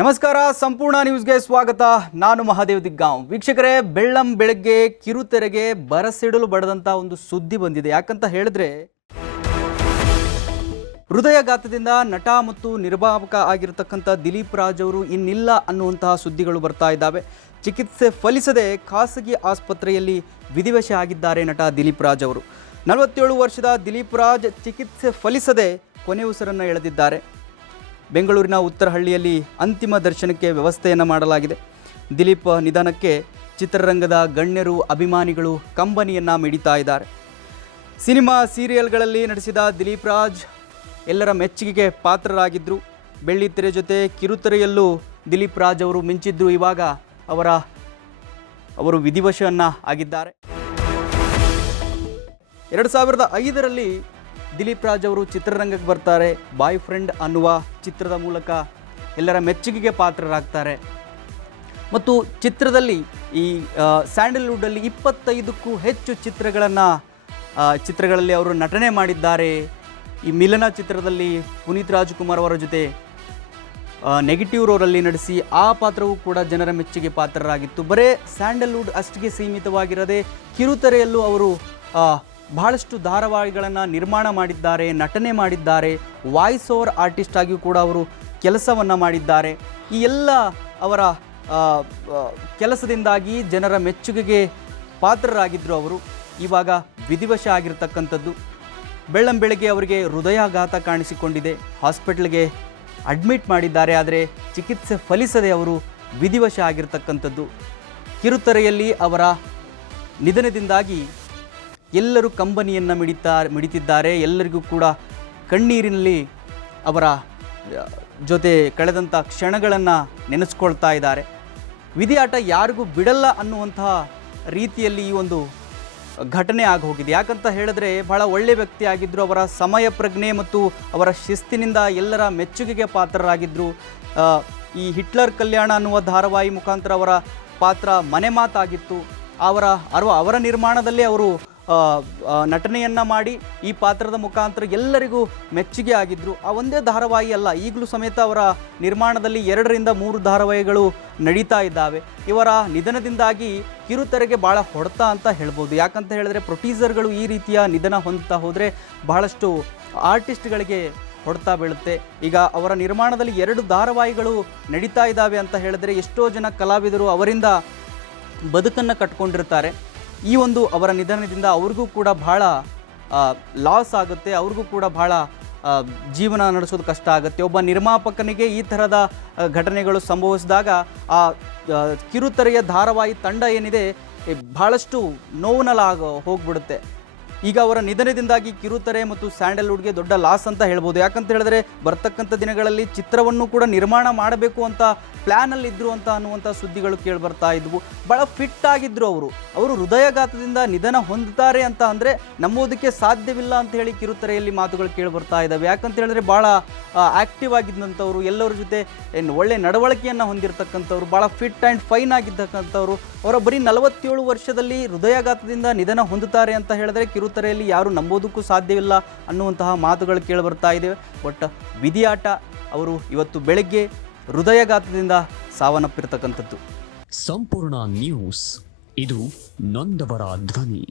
ನಮಸ್ಕಾರ, ಸಂಪೂರ್ಣ ನ್ಯೂಸ್ಗೆ ಸ್ವಾಗತ. ನಾನು ಮಹಾದೇವ್ ದಿಗ್ಗಾಂವ್. ವೀಕ್ಷಕರೇ, ಬೆಳ್ಳಂ ಬೆಳಗ್ಗೆ ಕಿರುತೆರೆಗೆ ಬರಸಿಡಲು ಬಡದಂತ ಒಂದು ಸುದ್ದಿ ಬಂದಿದೆ. ಯಾಕಂತ ಹೇಳಿದ್ರೆ, ಹೃದಯಘಾತದಿಂದ ನಟ ಮತ್ತು ನಿರ್ಮಾಪಕ ಆಗಿರತಕ್ಕಂಥ ದಿಲೀಪ್ ರಾಜ್ ಅವರು ಇನ್ನಿಲ್ಲ ಅನ್ನುವಂತಹ ಸುದ್ದಿಗಳು ಬರ್ತಾ ಇದ್ದಾವೆ. ಚಿಕಿತ್ಸೆ ಫಲಿಸದೆ ಖಾಸಗಿ ಆಸ್ಪತ್ರೆಯಲ್ಲಿ ವಿಧಿವಶ ಆಗಿದ್ದಾರೆ ನಟ ದಿಲೀಪ್ ರಾಜ್ ಅವರು. 47 ವರ್ಷದ ದಿಲೀಪ್ ರಾಜ್ ಚಿಕಿತ್ಸೆ ಫಲಿಸದೆ ಕೊನೆಯುಸಿರನ್ನು ಎಳೆದಿದ್ದಾರೆ. ಬೆಂಗಳೂರಿನ ಉತ್ತರಹಳ್ಳಿಯಲ್ಲಿ ಅಂತಿಮ ದರ್ಶನಕ್ಕೆ ವ್ಯವಸ್ಥೆಯನ್ನು ಮಾಡಲಾಗಿದೆ. ದಿಲೀಪ್ ನಿಧನಕ್ಕೆ ಚಿತ್ರರಂಗದ ಗಣ್ಯರು, ಅಭಿಮಾನಿಗಳು ಕಂಬನಿಯನ್ನು ಮಿಡಿತಾ ಇದ್ದಾರೆ. ಸಿನಿಮಾ, ಸೀರಿಯಲ್ಗಳಲ್ಲಿ ನಟಿಸಿದ ದಿಲೀಪ್ ರಾಜ್ ಎಲ್ಲರ ಮೆಚ್ಚುಗೆಗೆ ಪಾತ್ರರಾಗಿದ್ದರು. ಬೆಳ್ಳಿತೆರೆ ಜೊತೆ ಕಿರುತೆರೆಯಲ್ಲೂ ದಿಲೀಪ್ ರಾಜ್ ಅವರು ಮಿಂಚಿದ್ರು. ಇವಾಗ ಅವರು ವಿಧಿವಶವನ್ನು ಆಗಿದ್ದಾರೆ. 2005ರಲ್ಲಿ ದಿಲೀಪ್ ರಾಜ್ ಅವರು ಚಿತ್ರರಂಗಕ್ಕೆ ಬರ್ತಾರೆ. ಬಾಯ್ ಫ್ರೆಂಡ್ ಅನ್ನುವ ಚಿತ್ರದ ಮೂಲಕ ಎಲ್ಲರ ಮೆಚ್ಚುಗೆಗೆ ಪಾತ್ರರಾಗ್ತಾರೆ. ಮತ್ತು ಚಿತ್ರದಲ್ಲಿ ಈ ಸ್ಯಾಂಡಲ್ವುಡ್ಡಲ್ಲಿ 25ಕ್ಕೂ ಹೆಚ್ಚು ಚಿತ್ರಗಳಲ್ಲಿ ಅವರು ನಟನೆ ಮಾಡಿದ್ದಾರೆ. ಈ ಮಿಲನ ಚಿತ್ರದಲ್ಲಿ ಪುನೀತ್ ರಾಜ್ಕುಮಾರ್ ಅವರ ಜೊತೆ ನೆಗೆಟಿವ್ ರೋಲಲ್ಲಿ ನಡೆಸಿ ಆ ಪಾತ್ರವೂ ಕೂಡ ಜನರ ಮೆಚ್ಚುಗೆ ಪಾತ್ರರಾಗಿತ್ತು. ಬರೇ ಸ್ಯಾಂಡಲ್ವುಡ್ ಅಷ್ಟಿಗೆ ಸೀಮಿತವಾಗಿರದೆ ಕಿರುತೆರೆಯಲ್ಲೂ ಅವರು ಬಹಳಷ್ಟು ಧಾರಾವಾಹಿಗಳನ್ನು ನಿರ್ಮಾಣ ಮಾಡಿದ್ದಾರೆ, ನಟನೆ ಮಾಡಿದ್ದಾರೆ. ವಾಯ್ಸ್ ಓವರ್ ಆರ್ಟಿಸ್ಟ್ ಆಗಿಯೂ ಕೂಡ ಅವರು ಕೆಲಸವನ್ನು ಮಾಡಿದ್ದಾರೆ. ಈ ಎಲ್ಲ ಅವರ ಕೆಲಸದಿಂದಾಗಿ ಜನರ ಮೆಚ್ಚುಗೆಗೆ ಪಾತ್ರರಾಗಿದ್ದರು ಅವರು. ಇವಾಗ ವಿಧಿವಶ ಆಗಿರ್ತಕ್ಕಂಥದ್ದು. ಬೆಳ್ಳಂಬೆಳಗ್ಗೆ ಅವರಿಗೆ ಹೃದಯಾಘಾತ ಕಾಣಿಸಿಕೊಂಡಿದೆ. ಹಾಸ್ಪಿಟ್ಲ್ಗೆ ಅಡ್ಮಿಟ್ ಮಾಡಿದ್ದಾರೆ. ಆದರೆ ಚಿಕಿತ್ಸೆ ಫಲಿಸದೆ ಅವರು ವಿಧಿವಶ ಆಗಿರ್ತಕ್ಕಂಥದ್ದು. ಕಿರುತೆರೆಯಲ್ಲಿ ಅವರ ನಿಧನದಿಂದಾಗಿ ಎಲ್ಲರೂ ಕಂಬನಿಯನ್ನು ಮಿಡಿತಿದ್ದಾರೆ. ಎಲ್ಲರಿಗೂ ಕೂಡ ಕಣ್ಣೀರಿನಲ್ಲಿ ಅವರ ಜೊತೆ ಕಳೆದಂಥ ಕ್ಷಣಗಳನ್ನು ನೆನೆಸ್ಕೊಳ್ತಾ ಇದ್ದಾರೆ. ವಿಧಿಯಾಟ ಯಾರಿಗೂ ಬಿಡಲ್ಲ ಅನ್ನುವಂತಹ ರೀತಿಯಲ್ಲಿ ಈ ಒಂದು ಘಟನೆ ಆಗೋಗಿದೆ. ಯಾಕಂತ ಹೇಳಿದ್ರೆ, ಬಹಳ ಒಳ್ಳೆಯ ವ್ಯಕ್ತಿ ಆಗಿದ್ದರು. ಅವರ ಸಮಯ ಪ್ರಜ್ಞೆ ಮತ್ತು ಅವರ ಶಿಸ್ತಿನಿಂದ ಎಲ್ಲರ ಮೆಚ್ಚುಗೆಗೆ ಪಾತ್ರರಾಗಿದ್ದರು. ಈ ಹಿಟ್ಲರ್ ಕಲ್ಯಾಣ ಅನ್ನುವ ಧಾರಾವಾಹಿ ಮುಖಾಂತರ ಅವರ ಪಾತ್ರ ಮನೆ ಮಾತಾಗಿತ್ತು. ಅವರ ನಿರ್ಮಾಣದಲ್ಲೇ ಅವರು ನಟನೆಯನ್ನು ಮಾಡಿ ಈ ಪಾತ್ರದ ಮುಖಾಂತರ ಎಲ್ಲರಿಗೂ ಮೆಚ್ಚುಗೆ ಆಗಿದ್ದರು. ಆ ಒಂದೇ ಧಾರಾವಾಹಿ ಅಲ್ಲ, ಈಗಲೂ ಸಮೇತ ಅವರ ನಿರ್ಮಾಣದಲ್ಲಿ 2 ರಿಂದ 3 ಧಾರಾವಾಹಿಗಳು ನಡೀತಾ ಇದ್ದಾವೆ. ಇವರ ನಿಧನದಿಂದಾಗಿ ಕಿರುತೆರೆಗೆ ಭಾಳ ಹೊಡೆತ ಅಂತ ಹೇಳ್ಬೋದು. ಯಾಕಂತ ಹೇಳಿದ್ರೆ, ಪ್ರೊಡ್ಯೂಸರ್ಗಳು ಈ ರೀತಿಯ ನಿಧನ ಹೊಂದುತ್ತಾ ಹೋದರೆ ಬಹಳಷ್ಟು ಆರ್ಟಿಸ್ಟ್ಗಳಿಗೆ ಹೊಡೆತ ಬೀಳುತ್ತೆ. ಈಗ ಅವರ ನಿರ್ಮಾಣದಲ್ಲಿ 2 ಧಾರಾವಾಹಿಗಳು ನಡೀತಾ ಇದ್ದಾವೆ ಅಂತ ಹೇಳಿದ್ರೆ, ಎಷ್ಟೋ ಜನ ಕಲಾವಿದರು ಅವರಿಂದ ಬದುಕನ್ನು ಕಟ್ಕೊಂಡಿರ್ತಾರೆ. ಈ ಒಂದು ಅವರ ನಿಧನದಿಂದ ಅವ್ರಿಗೂ ಕೂಡ ಬಹಳ ಲಾಸ್ ಆಗುತ್ತೆ. ಅವ್ರಿಗೂ ಕೂಡ ಬಹಳ ಜೀವನ ನಡೆಸೋದು ಕಷ್ಟ ಆಗುತ್ತೆ. ಒಬ್ಬ ನಿರ್ಮಾಪಕನಿಗೆ ಈ ಥರದ ಘಟನೆಗಳು ಸಂಭವಿಸಿದಾಗ ಆ ಕಿರುತೆರೆಯ ಧಾರಾವಾಹಿ ತಂಡ ಏನಿದೆ ಬಹಳಷ್ಟು ಹೋಗ್ಬಿಡುತ್ತೆ. ಈಗ ಅವರ ನಿಧನದಿಂದಾಗಿ ಕಿರುತೆರೆ ಮತ್ತು ಸ್ಯಾಂಡಲ್ವುಡ್ಗೆ ದೊಡ್ಡ ಲಾಸ್ ಅಂತ ಹೇಳ್ಬೋದು. ಯಾಕಂತ ಹೇಳಿದ್ರೆ, ಬರ್ತಕ್ಕಂಥ ದಿನಗಳಲ್ಲಿ ಚಿತ್ರವನ್ನು ಕೂಡ ನಿರ್ಮಾಣ ಮಾಡಬೇಕು ಅಂತ ಪ್ಲ್ಯಾನಲ್ಲಿದ್ದರು ಅಂತ ಅನ್ನುವಂಥ ಸುದ್ದಿಗಳು ಕೇಳಿ ಬರ್ತಾ ಇದ್ವು. ಭಾಳ ಫಿಟ್ ಆಗಿದ್ದರು ಅವರು ಹೃದಯಾಘಾತದಿಂದ ನಿಧನ ಹೊಂದುತ್ತಾರೆ ಅಂತ ಅಂದರೆ ನಂಬೋದಕ್ಕೆ ಸಾಧ್ಯವಿಲ್ಲ ಅಂತ ಹೇಳಿ ಕಿರುತೆರೆಯಲ್ಲಿ ಮಾತುಗಳು ಕೇಳಿ ಬರ್ತಾ ಇದ್ದಾವೆ. ಯಾಕಂತ ಹೇಳಿದ್ರೆ, ಭಾಳ ಆ್ಯಕ್ಟಿವ್ ಆಗಿದ್ದಂಥವ್ರು, ಎಲ್ಲರ ಜೊತೆ ಒಳ್ಳೆ ನಡವಳಿಕೆಯನ್ನು ಹೊಂದಿರತಕ್ಕಂಥವ್ರು, ಭಾಳ ಫಿಟ್ ಆ್ಯಂಡ್ ಫೈನ್ ಆಗಿದ್ದಕ್ಕಂಥವ್ರು. ಅವರ ಬರೀ 47 ವರ್ಷದಲ್ಲಿ ಹೃದಯಾಘಾತದಿಂದ ನಿಧನ ಹೊಂದುತ್ತಾರೆ ಅಂತ ಹೇಳಿದ್ರೆ ಕಿರುತೆರೆಯಲ್ಲಿ ಯಾರು ನಂಬೋದಕ್ಕೂ ಸಾಧ್ಯವಿಲ್ಲ ಅನ್ನುವಂತಹ ಮಾತುಗಳು ಕೇಳಿ ಬರ್ತಾ ಇದ್ದೇವೆ. ಬಟ್ ವಿಧಿಯಾಟ, ಅವರು ಇವತ್ತು ಬೆಳಗ್ಗೆ ಹೃದಯಾಘಾತದಿಂದ ಸಾವನ್ನಪ್ಪಿರತಕ್ಕಂಥದ್ದು. ಸಂಪೂರ್ಣ ನ್ಯೂಸ್, ಇದು ನೊಂದವರ ಧ್ವನಿ.